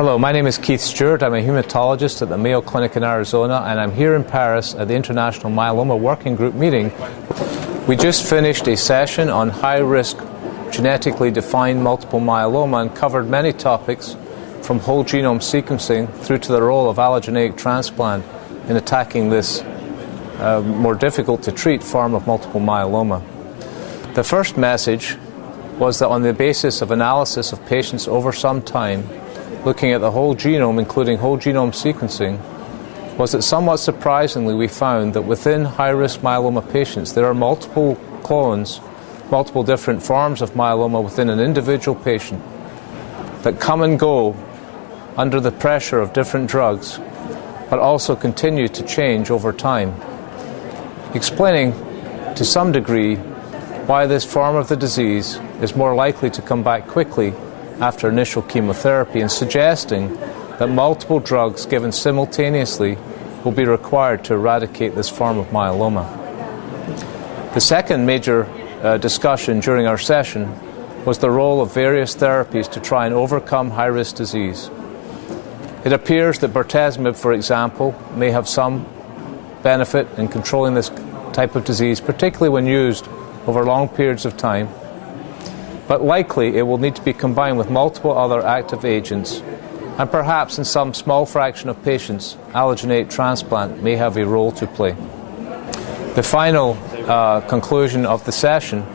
Hello, my name is Keith Stewart. I'm a hematologist at the Mayo Clinic in Arizona, and I'm here in Paris at the International Myeloma Working Group meeting. We just finished a session on high-risk genetically defined multiple myeloma and covered many topics from whole genome sequencing through to the role of allogeneic transplant in attacking this more difficult to treat form of multiple myeloma. The first message was that on the basis of analysis of patients over some time, looking at the whole genome, including whole genome sequencing, was that somewhat surprisingly we found that within high-risk myeloma patients there are multiple clones, multiple different forms of myeloma within an individual patient that come and go under the pressure of different drugs, but also continue to change over time, explaining to some degree why this form of the disease is more likely to come back quickly after initial chemotherapy, and suggesting that multiple drugs given simultaneously will be required to eradicate this form of myeloma. The second major discussion during our session was the role of various therapies to try and overcome high-risk disease. It appears that bortezomib, for example, may have some benefit in controlling this type of disease, particularly when used over long periods of time, but likely it will need to be combined with multiple other active agents, and perhaps in some small fraction of patients, allogeneic transplant may have a role to play. The final conclusion of the session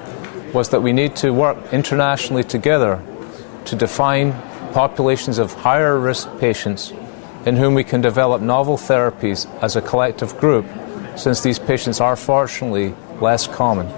was that we need to work internationally together to define populations of higher risk patients in whom we can develop novel therapies as a collective group, since these patients are fortunately less common.